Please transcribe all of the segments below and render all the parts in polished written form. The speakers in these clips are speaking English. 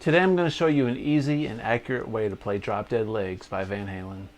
Today I'm going to show you an easy and accurate way to play Drop Dead Legs by Van Halen.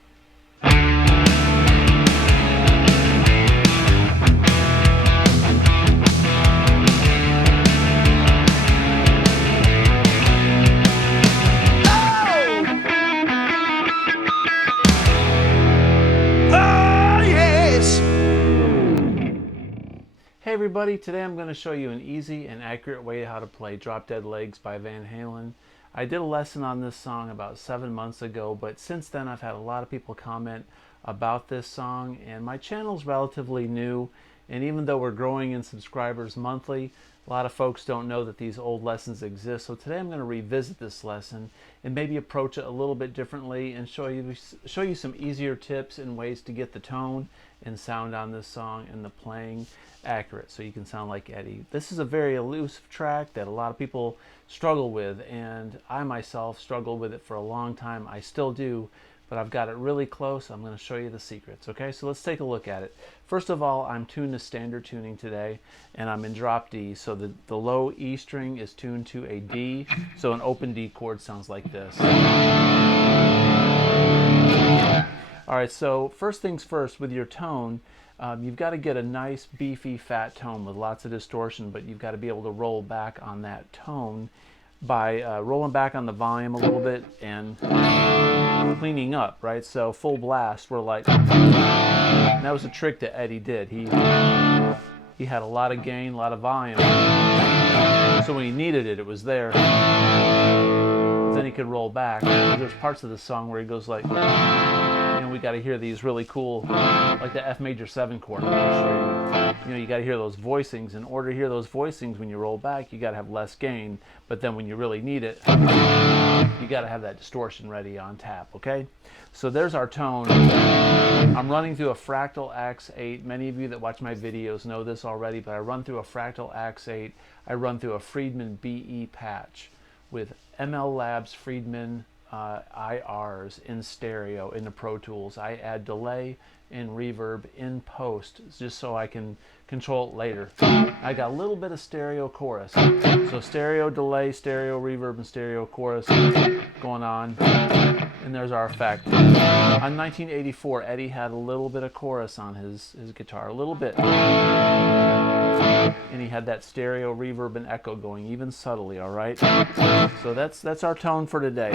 Hey everybody, today I'm going to show you an easy and accurate way how to play Drop Dead Legs by Van Halen. I did a lesson on this song about 7 months ago, but since then I've had a lot of people comment about this song, and my channel's relatively new, and even though we're growing in subscribers monthly, a lot of folks don't know that these old lessons exist. So today I'm going to revisit this lesson and maybe approach it a little bit differently and show you some easier tips and ways to get the tone and sound on this song and the playing accurate so you can sound like Eddie. This is a very elusive track that a lot of people struggle with, and I myself struggled with it for a long time. I still do, but I've got it really close. I'm going to show you the secrets. Okay, so let's take a look at it. First of all, I'm tuned to standard tuning today, and I'm in drop D, so the low E string is tuned to a D, so an open D chord sounds like this. Alright, so first things first, with your tone, you've got to get a nice beefy fat tone with lots of distortion, but you've got to be able to roll back on that tone by rolling back on the volume a little bit and cleaning up, right? So full blast, we're like, and that was a trick that Eddie did. He had a lot of gain, a lot of volume, so when he needed it, it was there. Then he could roll back. There's parts of the song where he goes like, we got to hear these really cool, like the F major 7 chord. I'm going to show you. You got to hear those voicings. In order to hear those voicings when you roll back, you got to have less gain. But then when you really need it, you got to have that distortion ready on tap. Okay, so there's our tone. I'm running through a fractal X8. Many of you that watch my videos know this already, but I run through a fractal X8. I run through a Friedman BE patch with ML Labs Friedman IRs in stereo in the Pro Tools. I add delay and reverb in post just so I can control it later. I got a little bit of stereo chorus. So stereo delay, stereo reverb, and stereo chorus going on. And there's our effect. On 1984, Eddie had a little bit of chorus on his guitar, a little bit. And he had that stereo reverb and echo going, even subtly, all right? So that's our tone for today.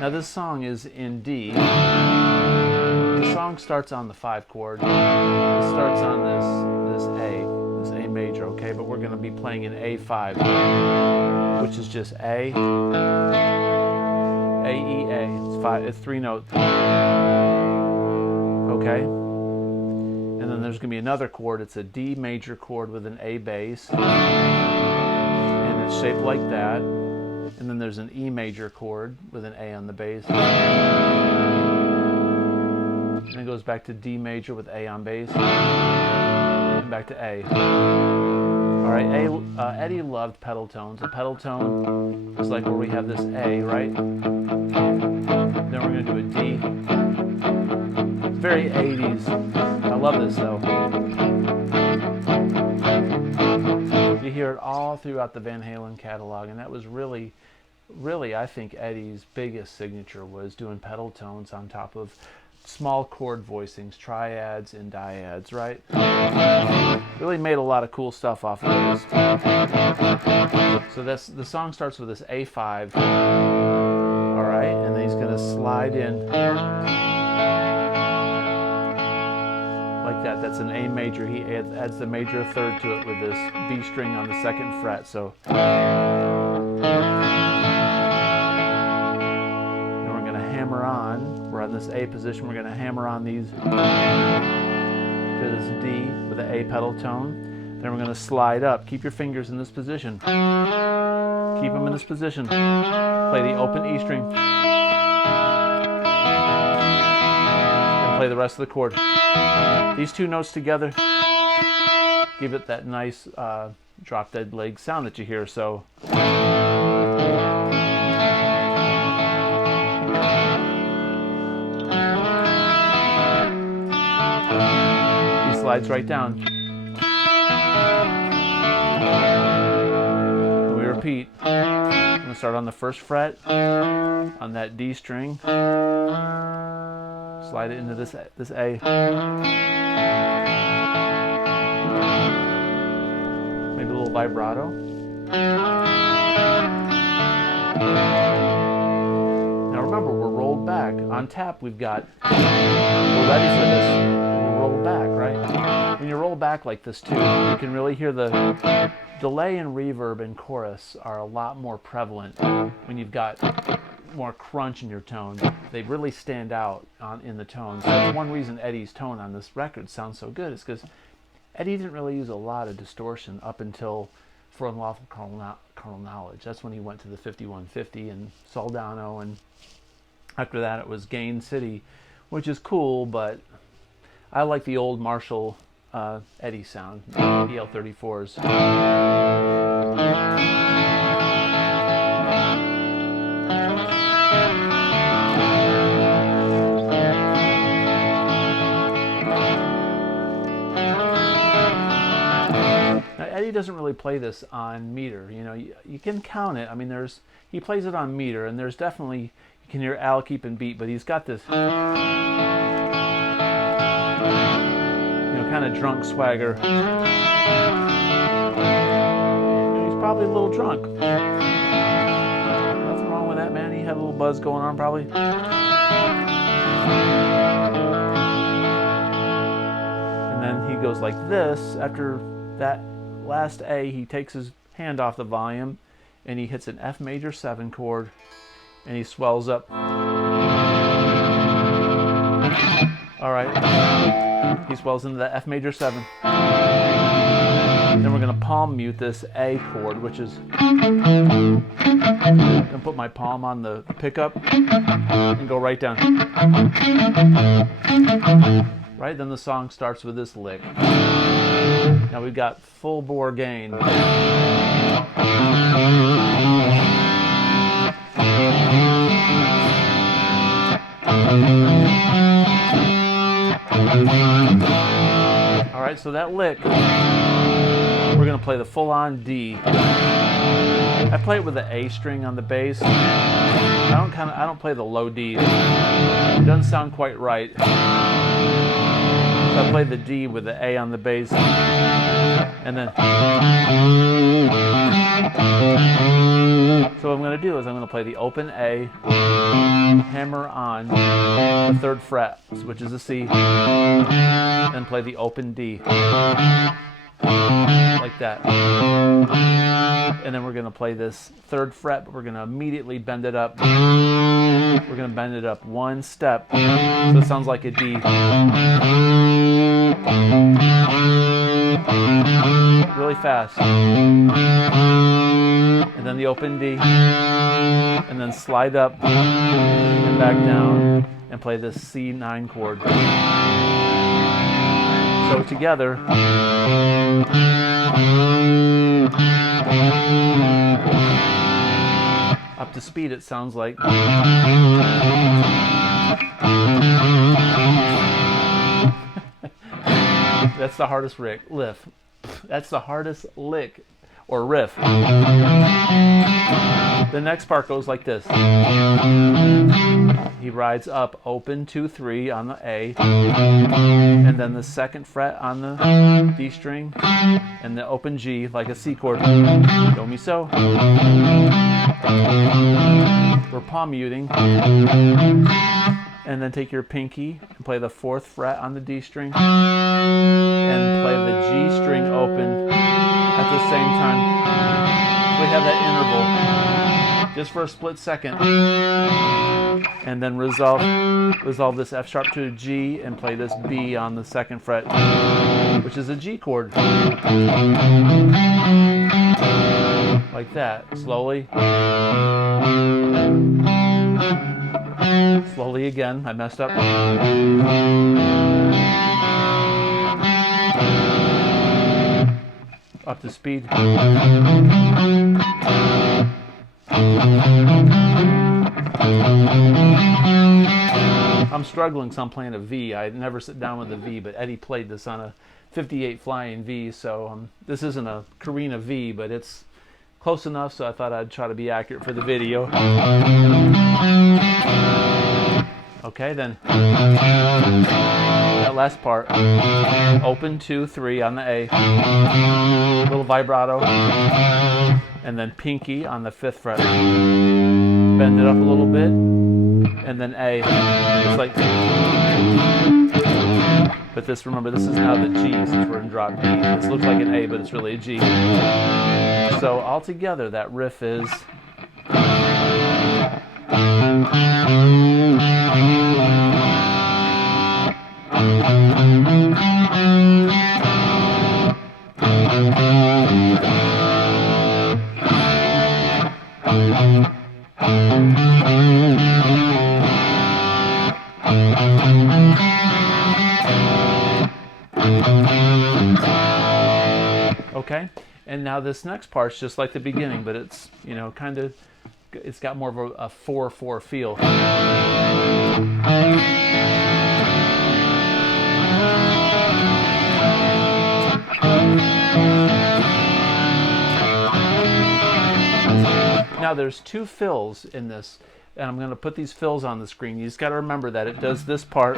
Now this song is in D. The song starts on the 5 chord. It starts on this A major, okay? But we're going to be playing in A5, which is just A, E, A. It's 3 notes, okay? And then there's going to be another chord. It's a D major chord with an A bass, and it's shaped like that. And then there's an E major chord with an A on the bass. And it goes back to D major with A on bass, and back to A. All right, Eddie loved pedal tones. A pedal tone is like where we have this A, right? Then we're going to do a D. It's very 80s. I love this though. You hear it all throughout the Van Halen catalog, and that was really, I think Eddie's biggest signature was doing pedal tones on top of small chord voicings, triads and dyads, right? Really made a lot of cool stuff off of those. So the song starts with this A5, all right, and then he's going to slide in like that. That's an A major. He adds the major third to it with this B string on the 2nd fret. So then we're going to hammer on. We're on this A position. We're going to hammer on these to this D with the A pedal tone. Then we're going to slide up. Keep your fingers in this position. Keep them in this position. Play the open E string. And play the rest of the chord. These 2 notes together give it that nice drop dead leg sound that you hear. So he slides right down. And we repeat. to start on the first fret on that D string. Slide it into this A. Maybe a little vibrato. Now remember, we're rolled back. On tap, we're ready for this. We're rolled back, right? When you roll back like this too, you can really hear the delay and reverb in chorus are a lot more prevalent when you've got more crunch in your tone. They really stand out in the tone. So that's one reason Eddie's tone on this record sounds so good, is because Eddie didn't really use a lot of distortion up until For Unlawful Carnal Knowledge. That's when he went to the 5150 and Soldano, and after that it was Gain City, which is cool, but I like the old Marshall Eddie sound, EL34s. Now, Eddie doesn't really play this on meter. You know, you can count it. I mean, he plays it on meter, and there's definitely, you can hear Al keeping beat, but he's got this, kind of drunk swagger. He's probably a little drunk. Nothing wrong with that, man. He had a little buzz going on, probably. And then he goes like this. After that last A, he takes his hand off the volume and he hits an F major 7 chord and he swells up. All right. He swells into the F major 7. Then we're going to palm mute this A chord, which is, I'm going to put my palm on the pickup and go right down. Right, then the song starts with this lick. Now we've got full bore gain. Alright, so that lick, we're going to play the full-on D. I play it with the A string on the bass. I don't play the low D. It doesn't sound quite right. So I play the D with the A on the bass. And then, so what I'm going to do is I'm going to play the open A, hammer on the 3rd fret, which is a C, then play the open D, like that. And then we're going to play this 3rd fret, but we're going to immediately bend it up. We're going to bend it up 1 step, so it sounds like a D. Really fast. And then the open D, and then slide up and back down and play this C9 chord. So together, up to speed, it sounds like. That's the hardest lick. That's the hardest lick or riff. The next part goes like this. He rides up open 2-3 on the A, and then the 2nd fret on the D string, and the open G like a C chord. Do mi so. We're palm muting. And then take your pinky and play the 4th fret on the D string and play the G string open at the same time. So we have that interval just for a split second. And then resolve this F sharp to a G and play this B on the 2nd fret, which is a G chord. Like that, slowly. Slowly again, I messed up. Up to speed. I'm struggling, so I'm playing a V. I never sit down with a V, but Eddie played this on a 58 flying V, so this isn't a Carina V, but it's close enough, so I thought I'd try to be accurate for the video. Okay, then that last part, open 2, 3 on the A, little vibrato, and then pinky on the 5th fret. Bend it up a little bit, and then A. It's like, but this, remember, this is now the G since we're in drop D. This looks like an A, but it's really a G. So altogether, that riff is. Okay, and now this next part's just like the beginning, but it's, you know, kind of, it's got more of a 4/4 feel. Now there's 2 fills in this, and I'm going to put these fills on the screen. You just got to remember that it does this part.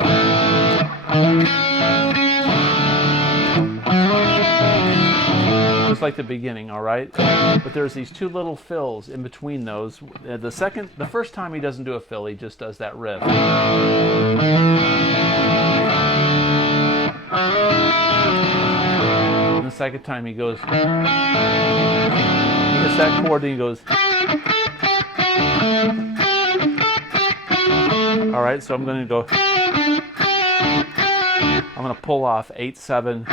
Just like the beginning, all right? But there's these 2 little fills in between those. The first time he doesn't do a fill, he just does that riff. And the second time he goes, he gets that chord and he goes. All right, so I'm going to go. I'm going to pull off 8/7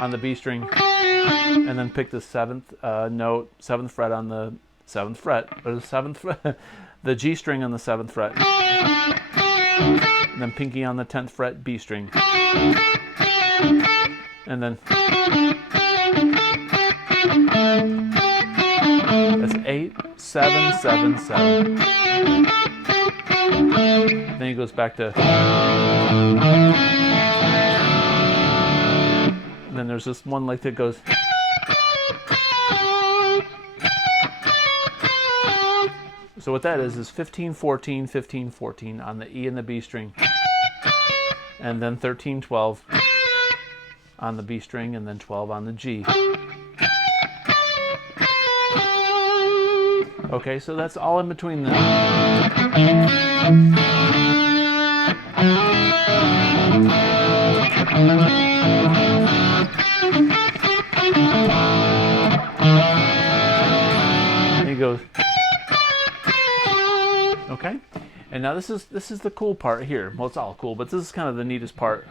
on the B string, and then pick the 7th note, 7th fret on the 7th fret, or the 7th fret, the G string on the 7th fret, and then pinky on the 10th fret, B string, and then that's 8, 7, 7, 7. Then he goes back to. And then there's this one lick that goes. So what that is 15, 14, 15, 14 on the E and the B string. And then 13, 12 on the B string, and then 12 on the G. Okay, so that's all in between them. And he goes. Okay, and now this is the cool part here. Well, it's all cool, but this is kind of the neatest part.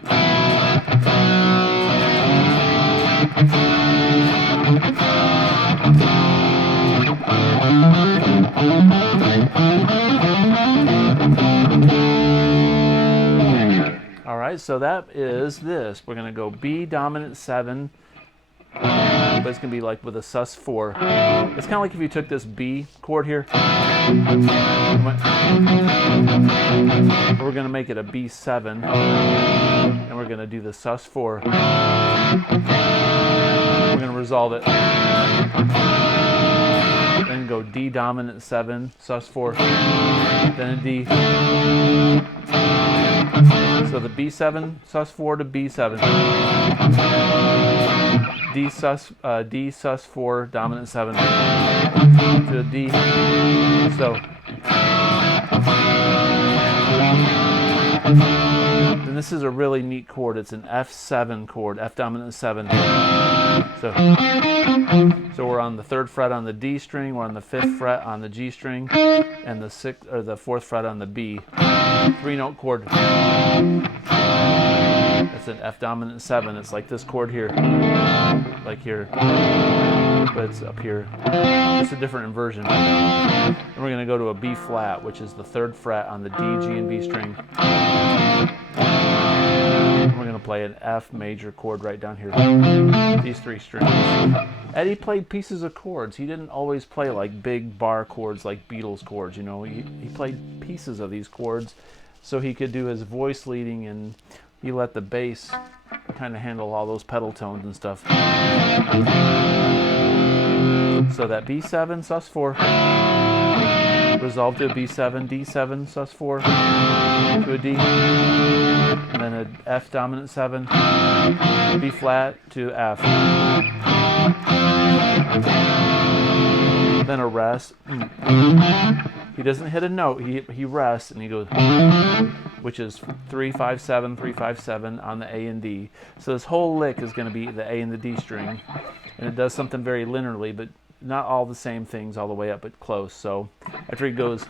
All right, so that is this. We're going to go B dominant 7, but it's going to be like with a sus4. It's kind of like if you took this B chord here, we're going to make it a B7, and we're going to do the sus4. We're going to resolve it. Then go D dominant 7, sus4, then a D. So the B7, sus4 to B7. D sus4, dominant 7 to D. So and this is a really neat chord. It's an F7 chord, F dominant 7. So we're on the 3rd fret on the D string, we're on the 5th fret on the G string, and the 6th or the 4th fret on the B. 3-note chord. It's an F dominant 7. It's like this chord here, like here, but it's up here. It's a different inversion. And we're going to go to a B flat, which is the 3rd fret on the D, G, and B string. And we're going to play an F major chord right down here. These 3 strings. Eddie played pieces of chords. He didn't always play like big bar chords like Beatles chords. You know, he played pieces of these chords so he could do his voice leading, and he let the bass kind of handle all those pedal tones and stuff. So that B7, sus4, resolved to a B7, D7, sus4, to a D, and then a F dominant 7, B flat to F. Then a rest. He doesn't hit a note, he rests and he goes, which is 3 5 7 3 5 7 on the A and D. So this whole lick is going to be the A and the D string, and it does something very linearly, but not all the same things all the way up, but close. So after he goes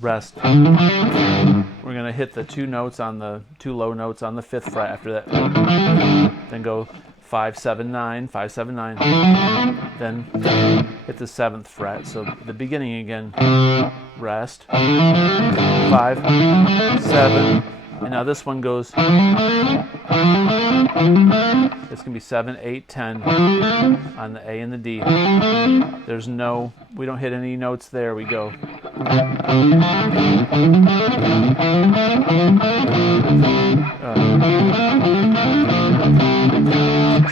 rest. We're going to hit the two low notes on the 5th fret after that. Then go 5 7 9 5 7 9. Then hit the 7th fret. So the beginning again. Rest. 5 7. And now this one goes. It's going to be 7 8 10 on the A and the D. We don't hit any notes there. We go.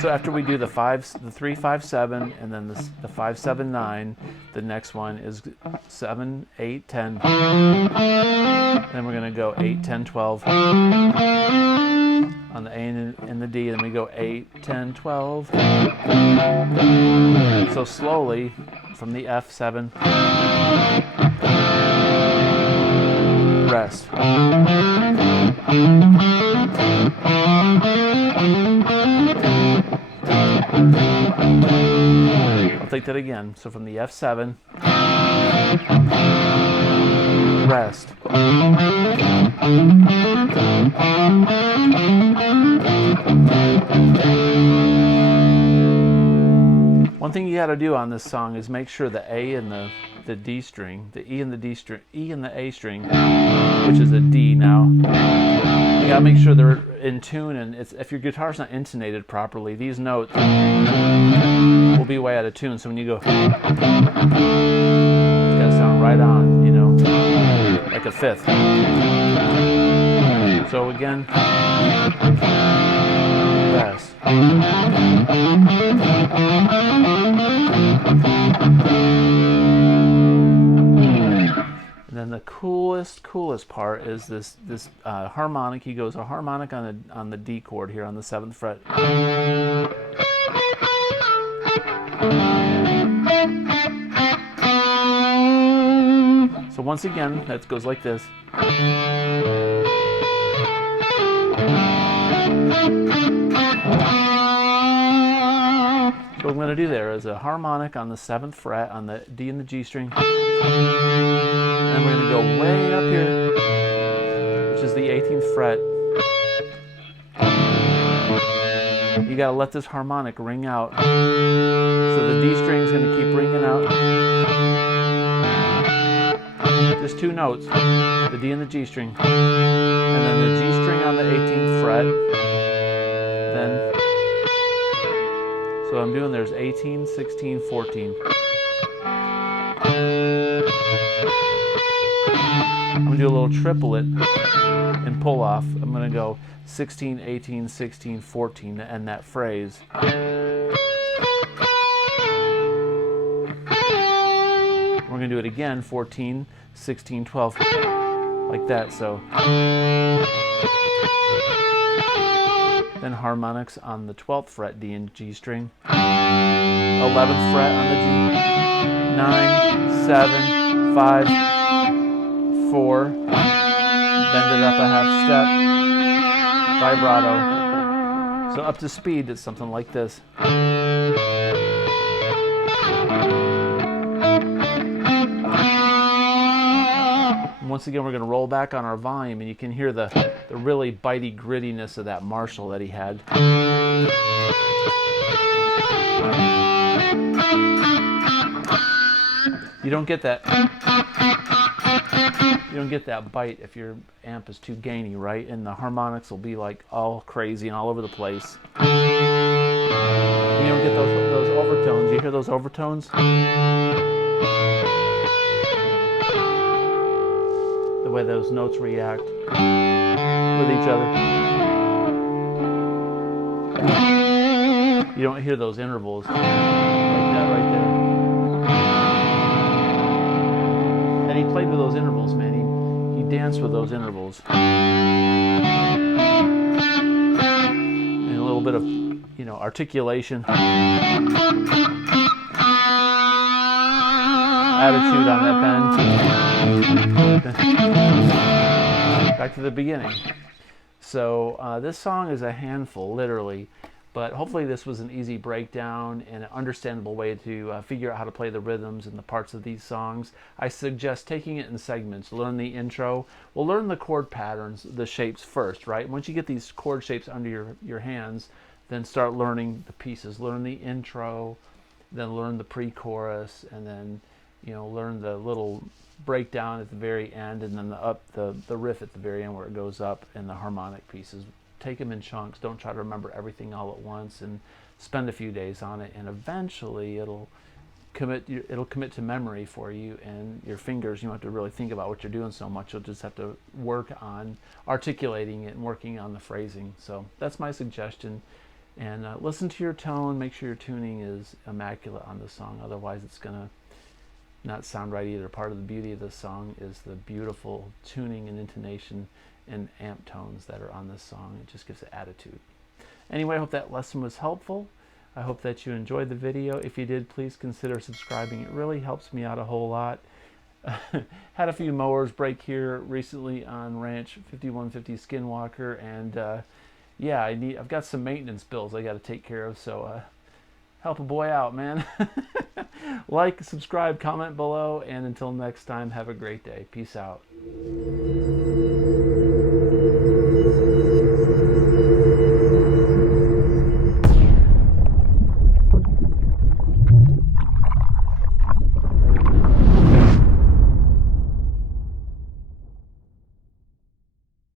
So after we do the 3 5 7 and then the 5 7 9, the next one is 7 8 10. Then we're going to go 8 10 12 on the A and the D. Then we go 8 10 12. So slowly from the F7. Rest. I'll take that again. So from the F7, rest. One thing you got to do on this song is make sure the A and the D string, the E and the D string, E and the A string, which is a D now. You got to make sure they're in tune, and if your guitar's not intonated properly, these notes will be way out of tune. So when you go, it's got to sound right on, like a 5th. So again, rest. And then the coolest part is this harmonic. He goes a harmonic on the D chord here on the 7th fret. So once again, that goes like this. So what I'm going to do there is a harmonic on the 7th fret on the D and the G string. And then we're going to go way up here, which is the 18th fret. You got to let this harmonic ring out. So the D string is going to keep ringing out. Just 2 notes, the D and the G string. And then the G string on the 18th fret. Then, so what I'm doing there's 18, 16, 14. I'm going to do a little triplet and pull off. I'm going to go 16, 18, 16, 14 to end that phrase. We're going to do it again, 14, 16, 12, like that. So then harmonics on the 12th fret, D and G string, 11th fret on the G, 9, 7, 5, 4, bend it up a half step, vibrato. So up to speed, it's something like this. Once again, we're going to roll back on our volume, and you can hear the really bitey grittiness of that Marshall that he had. You don't get that. You don't get that bite if your amp is too gainy, right? And the harmonics will be like all crazy and all over the place. You don't get those overtones. You hear those overtones? The way those notes react with each other. you don't hear those intervals like that right there. And he played with those intervals, man. He danced with those intervals. And a little bit of, you know, articulation. Attitude on that bend. Back to the beginning. So this song is a handful, literally, but hopefully this was an easy breakdown and an understandable way to figure out how to play the rhythms and the parts of these songs. I suggest taking it in segments. Learn the intro. We'll learn the chord patterns, the shapes first, right? Once you get these chord shapes under your hands, then start learning the pieces. Learn the intro, then learn the pre-chorus, and then, you know, learn the little breakdown at the very end, and then the riff at the very end where it goes up, and the harmonic pieces. Take them in chunks. Don't try to remember everything all at once, and spend a few days on it, and eventually it'll commit to memory for you, and your fingers, you don't have to really think about what you're doing so much. You'll just have to work on articulating it and working on the phrasing. So that's my suggestion. And listen to your tone. Make sure your tuning is immaculate on the song. Otherwise it's gonna not sound right either. Part of the beauty of this song is the beautiful tuning and intonation and amp tones that are on this song. It just gives it attitude. Anyway, I hope that lesson was helpful. I hope that you enjoyed the video. If you did, please consider subscribing. It really helps me out a whole lot. Had a few mowers break here recently on Ranch 5150 Skinwalker, and yeah, I've got some maintenance bills I got to take care of, so help a boy out, man. Like, subscribe, comment below, and until next time, have a great day. Peace out.